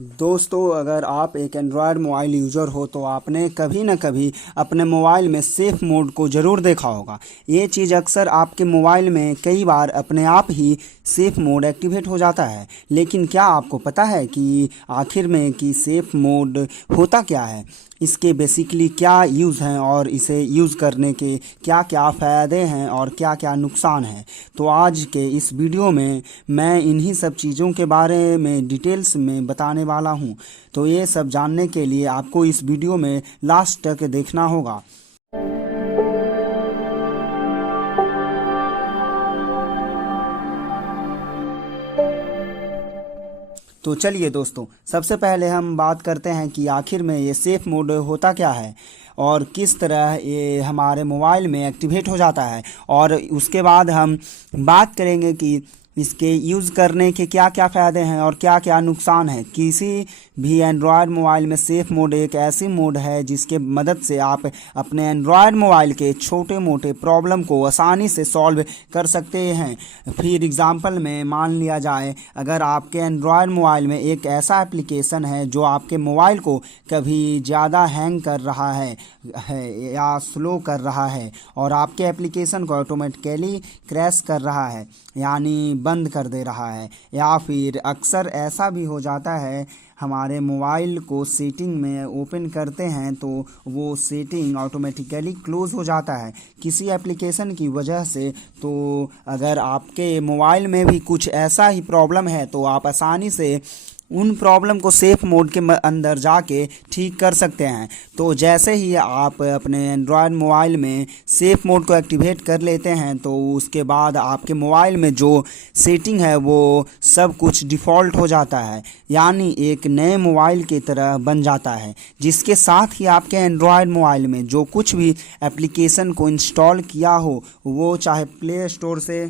दोस्तों, अगर आप एक एंड्रॉयड मोबाइल यूज़र हो तो आपने कभी ना कभी अपने मोबाइल में सेफ़ मोड को ज़रूर देखा होगा। ये चीज़ अक्सर आपके मोबाइल में कई बार अपने आप ही सेफ़ मोड एक्टिवेट हो जाता है। लेकिन क्या आपको पता है कि आखिर में कि सेफ़ मोड होता क्या है, इसके बेसिकली क्या यूज़ हैं और इसे यूज़ करने के क्या क्या फ़ायदे हैं और क्या क्या नुकसान हैं। तो आज के इस वीडियो में मैं इन्हीं सब चीज़ों के बारे में डिटेल्स में बताने वाला हूं। तो ये सब जानने के लिए आपको इस वीडियो में लास्ट तक देखना होगा। तो चलिए दोस्तों, सबसे पहले हम बात करते हैं कि आखिर में ये सेफ़ मोड होता क्या है और किस तरह ये हमारे मोबाइल में एक्टिवेट हो जाता है। और उसके बाद हम बात करेंगे कि इसके यूज़ करने के क्या क्या फ़ायदे हैं और क्या क्या नुकसान हैं। किसी भी एंड्रॉयड मोबाइल में सेफ़ मोड एक ऐसी मोड है जिसके मदद से आप अपने एंड्रॉयड मोबाइल के छोटे मोटे प्रॉब्लम को आसानी से सॉल्व कर सकते हैं। फिर एग्जांपल में मान लिया जाए, अगर आपके एंड्रॉयड मोबाइल में एक ऐसा एप्लीकेशन है जो आपके मोबाइल को कभी ज़्यादा हैंग कर रहा है या स्लो कर रहा है और आपके एप्लीकेशन को ऑटोमेटिकली क्रैश कर रहा है, यानी बंद कर दे रहा है, या फिर अक्सर ऐसा भी हो जाता है हमारे मोबाइल को सेटिंग में ओपन करते हैं तो वो सेटिंग ऑटोमेटिकली क्लोज़ हो जाता है किसी एप्लीकेशन की वजह से। तो अगर आपके मोबाइल में भी कुछ ऐसा ही प्रॉब्लम है तो आप आसानी से उन प्रॉब्लम को सेफ़ मोड के अंदर जाके ठीक कर सकते हैं। तो जैसे ही आप अपने एंड्रॉयड मोबाइल में सेफ़ मोड को एक्टिवेट कर लेते हैं तो उसके बाद आपके मोबाइल में जो सेटिंग है वो सब कुछ डिफ़ॉल्ट हो जाता है, यानी एक नए मोबाइल की तरह बन जाता है, जिसके साथ ही आपके एंड्रॉयड मोबाइल में जो कुछ भी एप्लीकेशन को इंस्टॉल किया हो, वो चाहे प्ले स्टोर से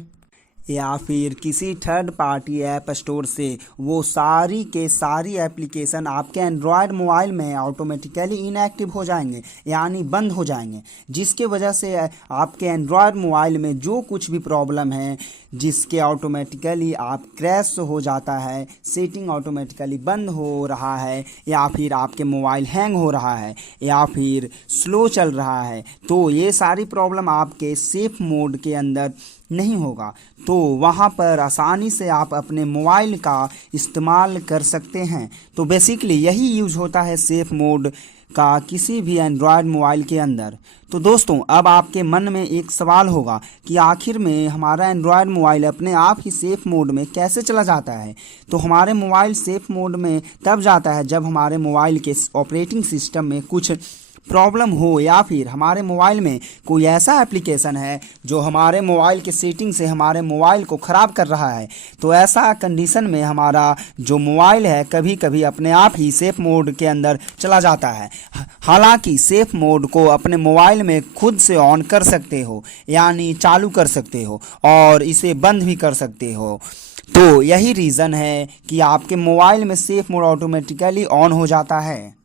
या फिर किसी थर्ड पार्टी ऐप स्टोर से, वो सारी के सारी एप्लीकेशन आपके एंड्रॉयड मोबाइल में ऑटोमेटिकली इनएक्टिव हो जाएंगे, यानी बंद हो जाएंगे, जिसके वजह से आपके एंड्रॉयड मोबाइल में जो कुछ भी प्रॉब्लम है जिसके ऑटोमेटिकली आप क्रैश हो जाता है, सेटिंग ऑटोमेटिकली बंद हो रहा है, या फिर आपके मोबाइल हैंग हो रहा है या फिर स्लो चल रहा है, तो ये सारी प्रॉब्लम आपके सेफ़ मोड के अंदर नहीं होगा। तो वहाँ पर आसानी से आप अपने मोबाइल का इस्तेमाल कर सकते हैं। तो बेसिकली यही यूज़ होता है सेफ़ मोड का किसी भी एंड्रॉयड मोबाइल के अंदर। तो दोस्तों, अब आपके मन में एक सवाल होगा कि आखिर में हमारा एंड्रॉयड मोबाइल अपने आप ही सेफ़ मोड में कैसे चला जाता है। तो हमारे मोबाइल सेफ़ मोड में तब जाता है जब हमारे मोबाइल के ऑपरेटिंग सिस्टम में कुछ प्रॉब्लम हो या फिर हमारे मोबाइल में कोई ऐसा एप्लीकेशन है जो हमारे मोबाइल के सेटिंग से हमारे मोबाइल को ख़राब कर रहा है। तो ऐसा कंडीशन में हमारा जो मोबाइल है कभी कभी अपने आप ही सेफ़ मोड के अंदर चला जाता है। हालांकि सेफ़ मोड को अपने मोबाइल में खुद से ऑन कर सकते हो, यानी चालू कर सकते हो, और इसे बंद भी कर सकते हो। तो यही रीज़न है कि आपके मोबाइल में सेफ़ मोड ऑटोमेटिकली ऑन हो जाता है।